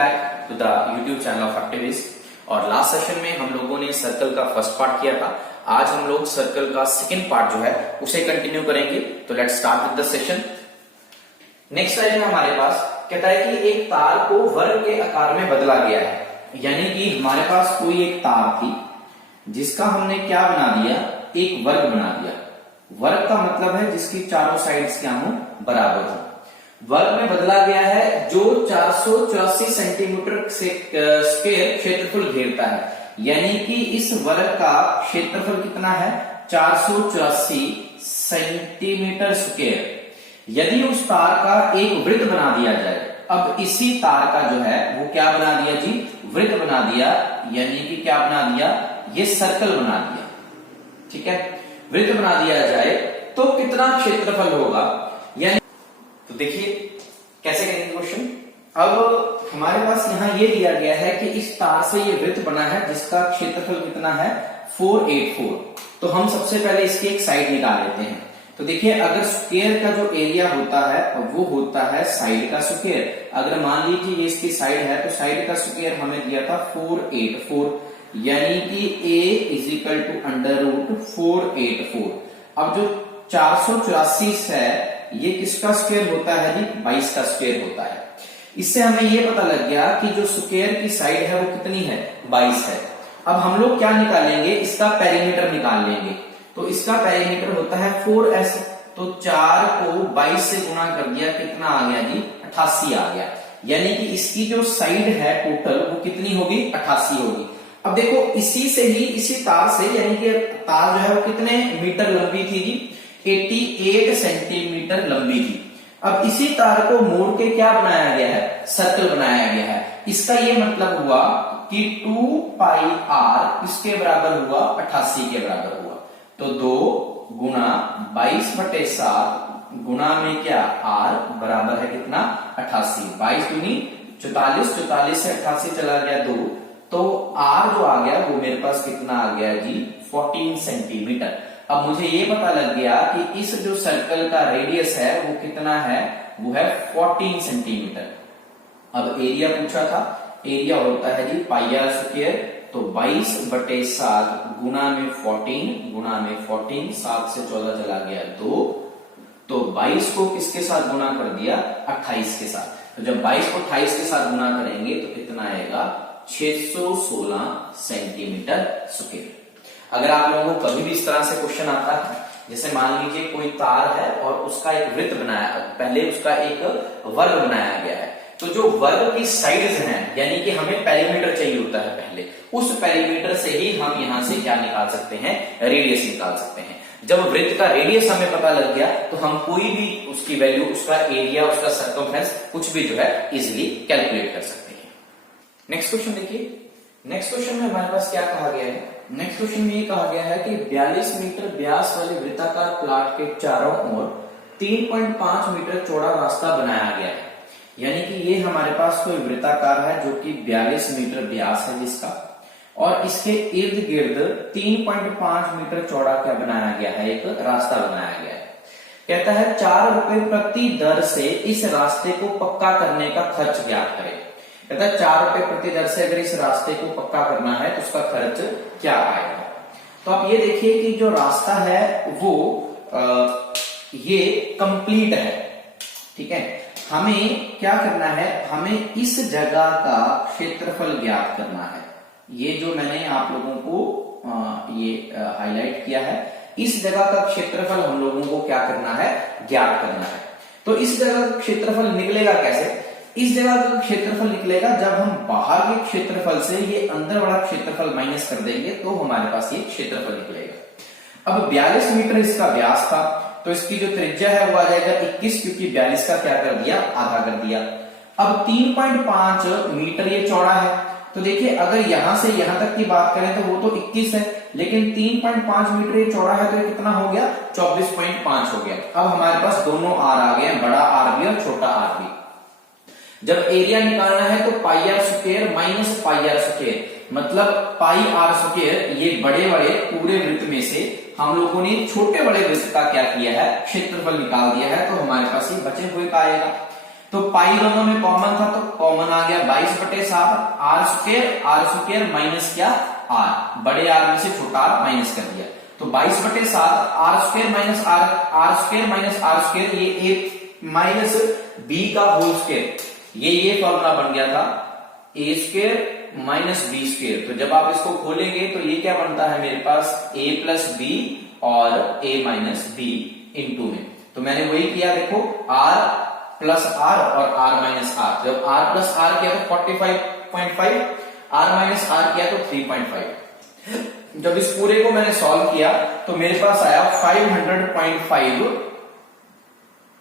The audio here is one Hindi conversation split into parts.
Back to the YouTube channel of activist. और लास्ट सेशन में हम लोगों ने सर्कल का फर्स्ट पार्ट किया था। आज हम लोग सर्कल का सेकंड पार्ट जो है उसे कंटिन्यू करेंगे। तो let's start with the session. Next question हमारे पास कहता है कि एक तार को वर्ग के आकार में बदला गया है। यानी कि हमारे पास कोई एक तार थी जिसका हमने क्या बना दिया, एक वर्ग बना दिया। वर्ग का मतलब है जिसकी चारों साइड्स क्या हो, बराबर हो। वर्ग में बदला गया है जो 484 सेंटीमीटर स्क्वायर क्षेत्रफल घेरता है। यानी कि इस वर्ग का क्षेत्रफल कितना है, 484 सेंटीमीटर स्क्वायर। यदि उस तार का एक वृत्त बना दिया जाए, अब इसी तार का जो है वो क्या बना दिया जी, वृत्त बना दिया। यानी कि क्या बना दिया, ये सर्कल बना दिया। ठीक है, वृत्त बना दिया जाए तो कितना क्षेत्रफल होगा। यानी तो देखिए कैसे करेंगे क्वेश्चन। अब हमारे पास यहां ये दिया गया है कि इस तार से ये वृत्त बना है जिसका क्षेत्रफल कितना है, 484। तो हम सबसे पहले इसकी एक साइड निकाल लेते हैं। तो देखिए अगर स्क्वायर का जो एरिया होता है वो होता है साइड का स्क्वायर। अगर मान लीजिए ये इसकी साइड है तो साइड का स्क्वायर हमें दिया था 484, यानी कि a is equal to under root 484। अब जो 484 है ये किसका स्क्वायर होता है जी, 22 का स्क्वायर होता है। इससे हमें ये पता लग गया कि जो स्क्वायर की साइड है वो कितनी है, 22 है। अब हम लोग क्या निकालेंगे, इसका पेरीमीटर निकाल लेंगे। तो इसका पेरीमीटर होता है 4s। तो 4 को 22 से गुणा कर दिया, कितना आ गया जी, 88 आ गया। यानी कि इसकी जो साइड है टोटल वो कितनी होगी, 88 होगी। अब देखो इसी से ही, इसी तार से, यानी कि तार जो है वो कितने मीटर लंबी थी जी, 88 सेंटीमीटर लंबी थी। अब इसी तार को मोड़ के क्या बनाया गया है, सर्कल बनाया गया है। इसका ये मतलब हुआ कि 2 पाई r इसके बराबर हुआ 88 के बराबर हुआ। तो 2 गुना 22/7 गुना में क्या, r बराबर है कितना, 88। 22 दूनी 44, 44 से 88 चला गया 2, तो r जो आ गया वो मेरे पास कितना आ गया जी, 14 सेंटीमीटर। अब मुझे ये पता लग गया कि इस जो सर्कल का रेडियस है वो कितना है, वो है 14 सेंटीमीटर। अब एरिया पूछा था, एरिया होता है जी पाई आर स्क्वायर। तो 22/7 गुना में 14 गुना में 14, 7 से 14 चला गया 2। तो 22 को किसके साथ गुना कर दिया, 28 के साथ। तो जब 22 को 28 के साथ गुना करेंगे तो कितना आएगा, 616 सेंटीमीटर स्क्वायर। अगर आप लोगों को कभी भी इस तरह से क्वेश्चन आता है, जैसे मान लीजिए कोई तार है और उसका एक वृत्त बनाया, पहले उसका एक वर्ग बनाया गया है, तो जो वर्ग की साइड्स हैं, यानी कि हमें पेरीमीटर चाहिए होता है पहले, उस पेरीमीटर से ही हम यहां से क्या निकाल सकते हैं, रेडियस निकाल सकते हैं। जब वृत्त का रेडियस हमें पता लग गया तो हम कोई भी उसकी वैल्यू, उसका एरिया, उसका सर्कमफ्रेंस, कुछ भी जो है इजिली कैलकुलेट कर सकते हैं। नेक्स्ट क्वेश्चन देखिए। नेक्स्ट क्वेश्चन में हमारे पास क्या कहा गया है, नेक्स्ट क्वेश्चन में ये कहा गया है कि 42 मीटर व्यास वाले वृत्ताकार प्लाट के चारों ओर 3.5 मीटर चौड़ा रास्ता बनाया गया है। यानी कि ये हमारे पास कोई वृत्ताकार है जो कि 42 मीटर व्यास है जिसका, और इसके इर्द गिर्द 3.5 मीटर चौड़ा क्या बनाया गया है, एक रास्ता बनाया गया है। कहता है 4 रुपए प्रति दर से इस रास्ते को पक्का करने का खर्च ज्ञात करें। कहता है 4 रुपए प्रति दर से अगर इस रास्ते को पक्का करना है तो उसका खर्च क्या आएगा। तो आप ये देखिए कि जो रास्ता है वो ये कंप्लीट है। ठीक है, हमें क्या करना है, हमें इस जगह का क्षेत्रफल ज्ञात करना है। ये जो मैंने आप लोगों को ये हाईलाइट किया है, इस जगह का क्षेत्रफल हम लोगों को क्या करना है, ज्ञात करना है। तो इस जगह का क्षेत्रफल निकलेगा कैसे, इस जगह का क्षेत्रफल निकलेगा जब हम बाहर के क्षेत्रफल से ये अंदर वाला क्षेत्रफल माइनस कर देंगे तो हमारे पास ये क्षेत्रफल निकलेगा। अब 42 मीटर इसका व्यास था, तो इसकी जो त्रिज्या है वो आ जाएगा 21, क्योंकि 42 का क्या कर दिया, आधा कर दिया। अब 3.5 मीटर ये चौड़ा है। तो देखिए अगर यहां से यहां तक की बात करें तो वो तो 21 है, लेकिन 3.5 मीटर ये चौड़ा है तो ये कितना हो गया, 24.5 हो गया। अब हमारे पास दोनों आर आ गए, बड़ा आर भी और छोटा आर भी। जब एरिया निकालना है तो pi r square minus pi r square, मतलब पाई आर स्क्वायर, ये बड़े बड़े पूरे वृत्त में से हम लोगों ने छोटे बड़े वृत्त का क्या किया है, क्षेत्रफल निकाल दिया है। तो हमारे पास ये बचे हुए का आएगा। तो पाई दोनों में कॉमन था तो कॉमन आ गया 22/7 आर स्क्वायर माइनस क्या आर, बड़े आर में से छोटा आर माइनस कर दिया तो 22/7 r square minus r square, ये ए माइनस बी का होल स्क्वायर, ये फॉर्मूला बन गया था a square minus b square. तो जब आप इसको खोलेंगे तो ये क्या बनता है मेरे पास ए प्लस बी और ए माइनस बी इंटू में। तो मैंने वही किया, देखो आर प्लस आर और आर माइनस आर, जब आर प्लस आर किया तो 45.5, आर माइनस आर किया तो 3.5। जब इस पूरे को मैंने सॉल्व किया तो मेरे पास आया 500.5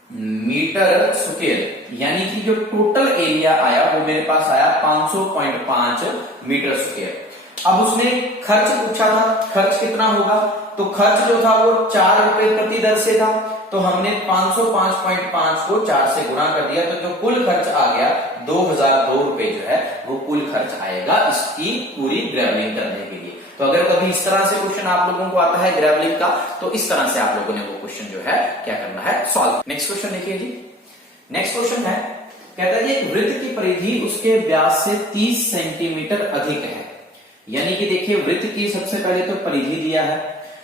मीटर स्क्वायर, यानी कि जो टोटल एरिया आया वो मेरे पास आया 500.5 मीटर स्क्वायर। अब उसने खर्च पूछा था, खर्च कितना होगा, तो खर्च जो था वो 4 रुपए प्रति दर से था, तो हमने 505.5 को 4 से गुणा कर दिया, तो जो कुल खर्च आ गया 2002 रुपए जो है वो कुल खर्च आएगा इसकी पूरी ग्रेवलिंग करने के लिए। तो अगर कभी इस तरह से क्वेश्चन आप लोगों को आता है ग्रेवलिंग का, तो इस तरह से आप लोगों ने वो क्वेश्चन जो है क्या करना है, सॉल्व। नेक्स्ट क्वेश्चन देखिए जी, नेक्स्ट क्वेश्चन है, कहता है एक वृत्त की परिधि उसके व्यास से 30 सेंटीमीटर अधिक है, यानी कि देखिए वृत्त की सबसे पहले तो परिधि दिया है,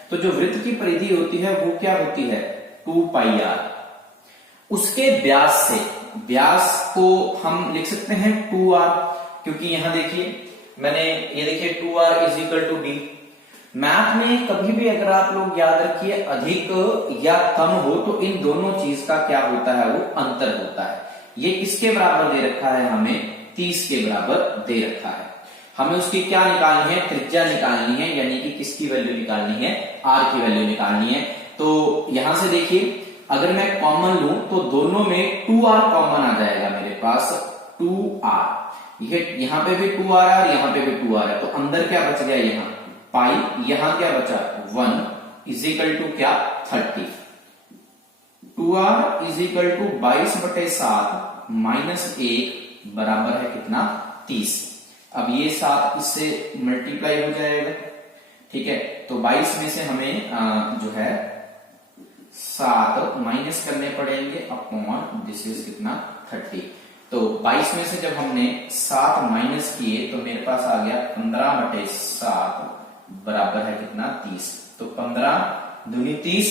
तो जो वृत्त की परिधि होती है वो क्या होती है 2 पाई आर, उसके व्यास से, व्यास को हम लिख सकते हैं 2r, क्योंकि यहां देखिए मैंने ये देखिए 2r is equal to d. Math में कभी भी अगर आप लोग याद रखिए अधिक या कम हो तो इन दोनों चीज का क्या होता है, वो अंतर होता है। ये किसके बराबर दे रखा है, हमें 30 के बराबर दे रखा है, हमें उसकी क्या निकालनी है, त्रिज्या निकालनी है, यानी कि किसकी वैल्यू निकालनी है, r की वैल्यू निकालनी है। तो यहां से देखिए अगर मैं कॉमन लूं तो दोनों में 2r कॉमन आ जाएगा मेरे पास 2r, ये यहां पे भी 2r है, यहां पे भी 2r है, तो अंदर क्या बच गया, यहाँ पाई, यहां क्या बचा 1 इज इक्वल टू क्या 30, 2r is equal to 22/7 minus 1 बराबर है कितना 30। अब ये 7 इससे मल्टीप्लाई हो जाएगा, ठीक है, तो 22 में से हमें जो है 7 माइनस करने पड़ेंगे अपॉन दिस इज कितना 30। तो 22 में से जब हमने 7 माइनस किए तो मेरे पास आ गया 15/7 बराबर है कितना 30। तो 15 दूनी 30,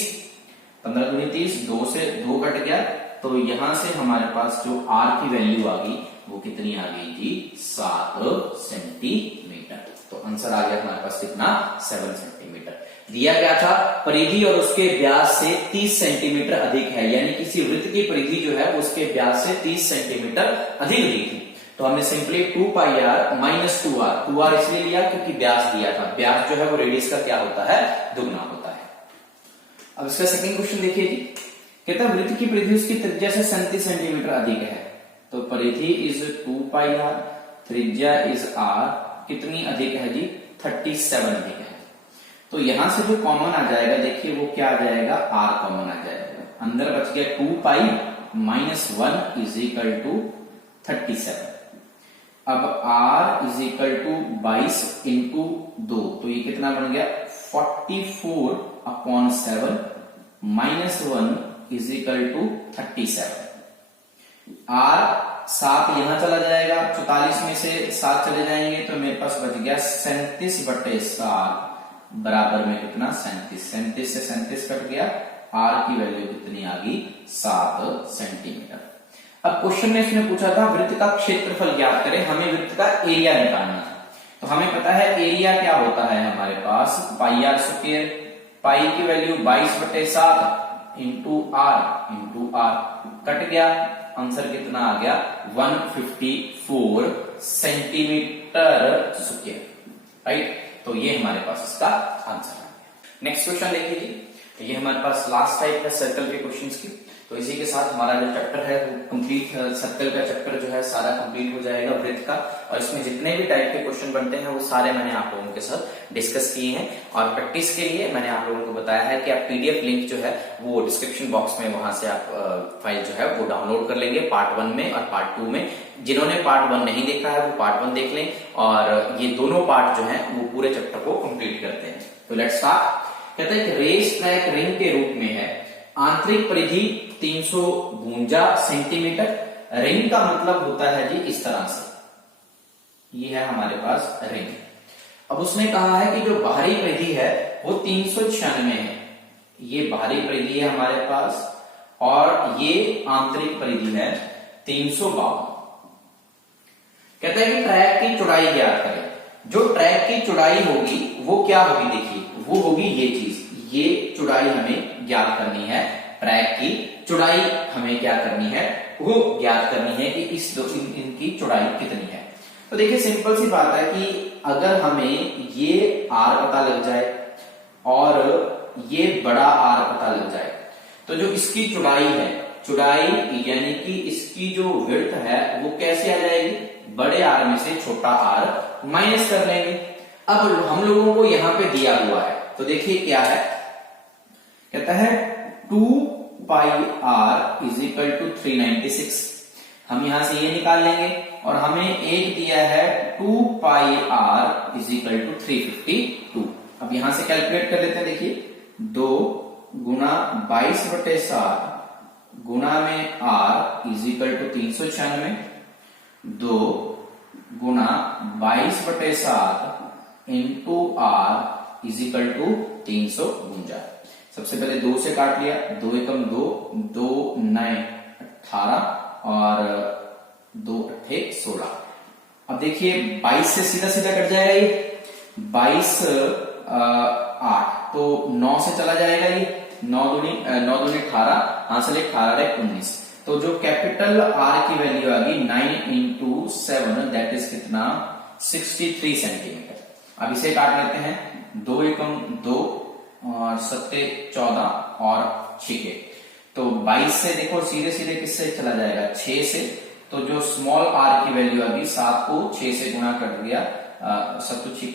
15 दूनी 30, 2 से 2 कट गया, तो यहां से हमारे पास जो r की वैल्यू आ गई वो कितनी आ गई थी 7 सेंटीमीटर। तो आंसर आ गया हमारे पास कितना 7 सेंटीमीटर। दिया गया था परिधि और उसके व्यास से 30 सेंटीमीटर अधिक है, यानी किसी वृत्त की परिधि जो है उसके व्यास से 30 सेंटीमीटर अधिक दी थी। तो हमने simply 2 pi r minus 2r इसलिए लिया क्योंकि व्यास दिया था, व्यास जो है वो रेडियस का क्या होता है, दुगना होता है। अब इसका सेकंड क्वेश्चन देखिए जी, कहता है वृत्त की परिधि उसकी त्रिज्या से 37 सेंटीमीटर अधिक है, तो परिधि इज 2 पाई आर, त्रिज्या इज r, कितनी अधिक है जी 37 अधिक है। तो यहां से जो कॉमन आ जाएगा देखिए वो क्या आ जाएगा, r कॉमन आ जाएगा, अंदर बच गया 2 pi minus 1 is equal to 37। अब r is equal to 22 into 2, तो ये कितना बन गया 44/7 minus 1 is equal to 37। r 7 यहां चला जाएगा, 44 में से 7 चले जाएंगे तो मेरे पास बच गया 37/7 बराबर में कितना 37 से 37 कट गया, r की वैल्यू कितनी आ गई 7 सेंटीमीटर। अब क्वेश्चन में इसने पूछा था वृत्त का क्षेत्रफल ज्ञात करें, हमें वृत्त का एरिया निकालना है। तो हमें पता है एरिया क्या होता है हमारे पास पाई आर स्क्वायर, पाई की वैल्यू 22/7 इंटू आर कट गया, आंसर कितना आ गया 154 सेंटीमीटर स्क्वायर, राइट। तो ये हमारे पास इसका आंसर आ गया। नेक्स्ट क्वेश्चन देखिए जी, ये हमारे पास लास्ट टाइप है सर्कल के क्वेश्चंस की। तो इसी के साथ हमारा जो चैप्टर है वो कंप्लीट, सर्कल का चैप्टर जो है सारा कंप्लीट हो जाएगा वृत्त का, और इसमें जितने भी टाइप के क्वेश्चन बनते हैं वो सारे मैंने आप लोगों के साथ डिस्कस किए हैं। और प्रैक्टिस के लिए मैंने आप लोगों को बताया है कि आप पीडीएफ लिंक जो है वो डिस्क्रिप्शन बॉक्स में, वहां से आप फाइल जो है वो डाउनलोड कर लेंगे पार्ट 1 में और पार्ट 2 में। जिन्होंने पार्ट 1 नहीं देखा है वो पार्ट 1 देख लें, और ये दोनों पार्ट जो है वो पूरे चैप्टर को कंप्लीट करते हैं। तो लेट्स स्टार्ट। कहते हैं रेस ट्रैक रिंग के रूप में है, आंतरिक परिधि 352 सेंटीमीटर, रिंग का मतलब होता है जी इस तरह से, ये है हमारे पास रिंग। अब उसने कहा है कि जो बाहरी परिधि है वो 396 है, ये बाहरी परिधि है हमारे पास, और ये आंतरिक परिधि है 352। कहता है कि ट्रैक की चौड़ाई ज्ञात करें। जो ट्रैक की चौड़ाई होगी वो क्या होगी, देखिए वो होगी ये चीज, ये चौड़ाई हमें ज्ञात करनी है। ट्रैक की चौड़ाई हमें क्या करनी है, वो ज्ञात करनी है कि इनकी चौड़ाई कितनी है। तो देखिए सिंपल सी बात है कि अगर हमें ये आर पता लग जाए और ये बड़ा आर पता लग जाए, तो जो इसकी चौड़ाई है, चौड़ाई यानी कि इसकी जो विड्थ है वो कैसे आ जाएगी, बड़े आर में से छोटा आर माइनस कर लेंगे। अब हम लोगों को यहां पे दिया हुआ है, तो देखिए क्या है, कहता है 2 pi r is equal to 396। हम यहां से ये निकाल लेंगे, और हमें एक दिया है 2 pi r is equal to 352। अब यहां से कैलकुलेट कर लेते हैं, देखिए 2 गुना 22/7 गुना में आर इज इक्वल टू 396, 2 गुना 22/7 into r is equal to 352। सबसे पहले 2 से काट लिया, 2 एकम 2, 2 9 18 और 2 8 16। अब देखिए 22 से सीधा सीधा कट जाएगा, ये 22 8 तो 9 से चला जाएगा, ये 9 दूनी 18, आंसर 18 19। तो जो कैपिटल आर की वैल्यू आ गई 9 इंटू 7 दैट इज कितना 63 सेंटीमीटर। अब इसे काट लेते हैं, 2 एकम 2 और 7 14 और 6, तो 22 से देखो सीधे सीधे किससे चला जाएगा 6 से, तो जो स्मॉल आर की वैल्यू आ गई 7 को 6 से गुणा कर दिया, 7 6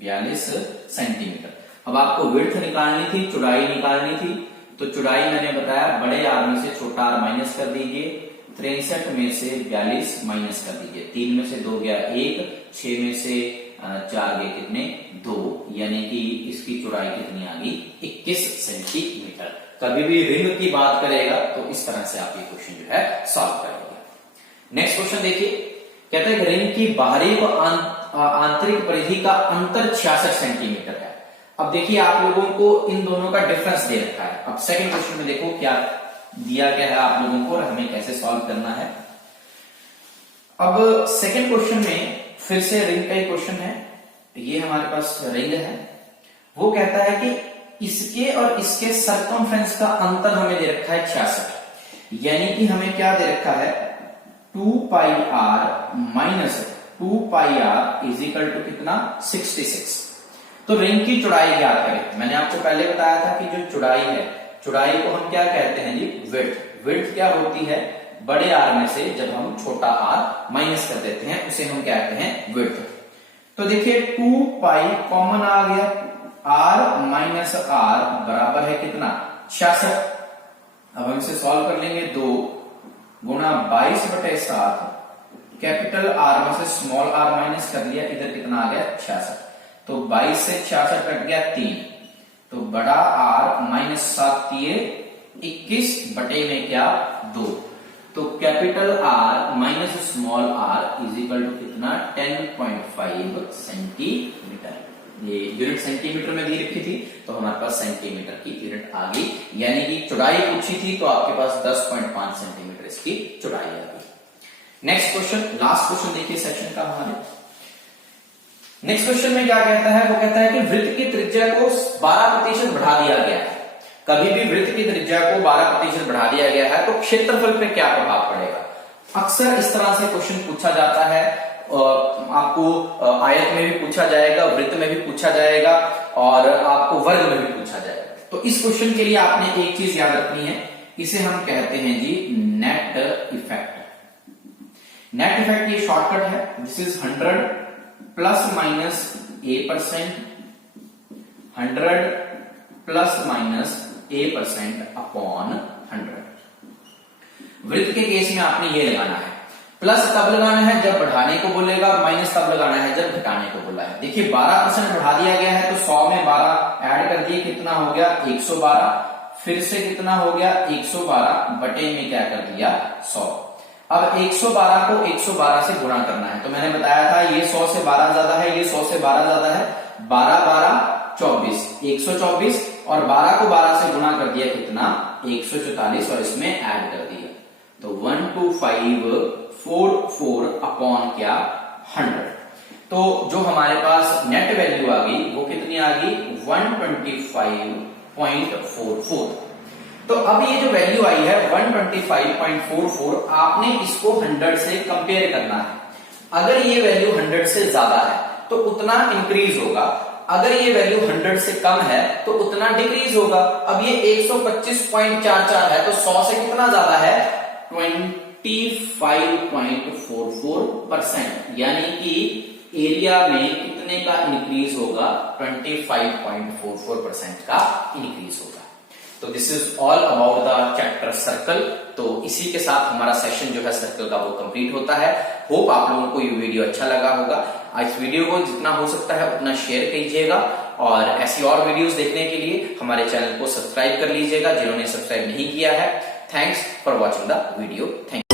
42 सेंटीमीटर। अब आपको विड्थ निकालनी थी, चौड़ाई निकालनी थी, तो चौड़ाई मैंने बताया बड़े आर में से छोटा आर माइनस कर दीजिए, 63 में से 42 माइनस कर दीजिए, 3 में से 2 गया 1, 6 में से 4 गए कितने 2, यानी कि इसकी चौड़ाई कितनी आ गई 21 सेंटीमीटर। कभी भी रिंग की बात करेगा तो इस तरह से आप ये क्वेश्चन जो है सॉल्व करेंगे। नेक्स्ट क्वेश्चन देखिए, कहता है कि रिंग की बाहरी व आंतरिक परिधि का अंतर 66 सेंटीमीटर है। अब देखिए आप लोगों को इन दोनों का डिफरेंस दे रखा है। अब सेकंड क्वेश्चन में देखो क्या दिया क्या है आप लोगों को और हमें कैसे सॉल्व करना है। अब सेकंड क्वेश्चन में फिर से रिंग का ही क्वेश्चन है, ये हमारे पास रिंग है, वो कहता है कि इसके और इसके सर्कमफ्रेंस का अंतर हमें दे रखा है 66, यानी कि हमें क्या दे रखा है 2 pi r minus 2 pi r is equal to कितना 66। तो रिंग की चौड़ाई ज्ञात करें। मैंने आपको पहले बताया था कि जो चौड़ाई है, चौड़ाई को हम क्या कहते हैं जी विड्थ। विड्थ क्या होती है, बड़े आर में से जब हम छोटा आर माइनस कर देते हैं उसे हम कहते हैं विड्थ। तो देखिए 2 पाई कॉमन आ गया, आर माइनस आर बराबर है कितना 66। अब हम इसे सॉल्व कर लेंगे, 2 गुणा 22/7 कैपिटल आर में से स्मॉल आर माइनस कर लिया, इधर कितना आ गया 66, तो 22 से 66 कट गया 3, तो बड़ा आर माइनस 7 21 बटे में क्या 2, तो capital r minus small r is equal to कितना 10.5 सेंटीमीटर। ये यूनिट सेंटीमीटर में दी रखी थी तो हमारे पास सेंटीमीटर की यूनिट आ गई, यानी कि चौड़ाई पूछी थी तो आपके पास 10.5 सेंटीमीटर इसकी चौड़ाई आ गई। नेक्स्ट क्वेश्चन, लास्ट क्वेश्चन देखिए सेक्शन का हमारे। नेक्स्ट क्वेश्चन में क्या कहता है, वो कहता है कि वृत्त की त्रिज्या को 12% बढ़ा दिया गया है। कभी भी वृत्त की त्रिज्या को 12% बढ़ा दिया गया है तो क्षेत्रफल पे क्या प्रभाव पड़ेगा। अक्सर इस तरह से क्वेश्चन पूछा जाता है, आपको आयत में भी पूछा जाएगा, वृत्त में भी पूछा जाएगा और आपको वर्ग में भी पूछा जाएगा। तो इस क्वेश्चन के लिए आपने एक चीज याद रखनी है, इसे हम कहते हैं जी नेट इफेक्ट। नेट इफेक्ट ये शॉर्टकट है, this is 100 plus minus a%, 100 plus minus a% upon 100। वृत्त के केस में आपने ये लगाना है, प्लस तब लगाना है जब बढ़ाने को बोलेगा और माइनस तब लगाना है जब घटाने को बोला है। देखिए 12% बढ़ा दिया गया है तो 100 में 12 ऐड कर दिए, कितना हो गया 112, फिर से कितना हो गया 112 बटे में क्या कर दिया 100। अब 112 को 112 से गुणा करना है, तो मैंने बताया था ये 100 से 12 ज्यादा है, ये 100 से 12 ज्यादा है, 12 12 24 124 और 12 को 12 से गुणा कर दिया कितना 144 और इसमें ऐड कर दिया तो 12544 अपॉन क्या 100। तो जो हमारे पास नेट वैल्यू आ गई वो कितनी आ गई 125.44। तो अब ये जो वैल्यू आई है 125.44 आपने इसको 100 से कंपेयर करना है। अगर ये वैल्यू 100 से ज्यादा है तो उतना इंक्रीज होगा, अगर ये वैल्यू 100 से कम है तो उतना डिक्रीज होगा। अब ये 125.44 है तो 100 से कितना ज्यादा है 25.44%, यानी कि एरिया में कितने का इंक्रीज होगा 25.44% का इंक्रीज होगा। तो this is all about the chapter circle. तो इसी के साथ हमारा सेशन जो है सर्कल का वो कंप्लीट होता है। होप आप लोगों को ये वीडियो अच्छा लगा होगा। इस वीडियो को जितना हो सकता है उतना शेयर कीजिएगा और ऐसी और वीडियोस देखने के लिए हमारे चैनल को सब्सक्राइब कर लीजिएगा जिन्होंने सब्सक्राइब नहीं किया है। Thanks for watching the video. Thank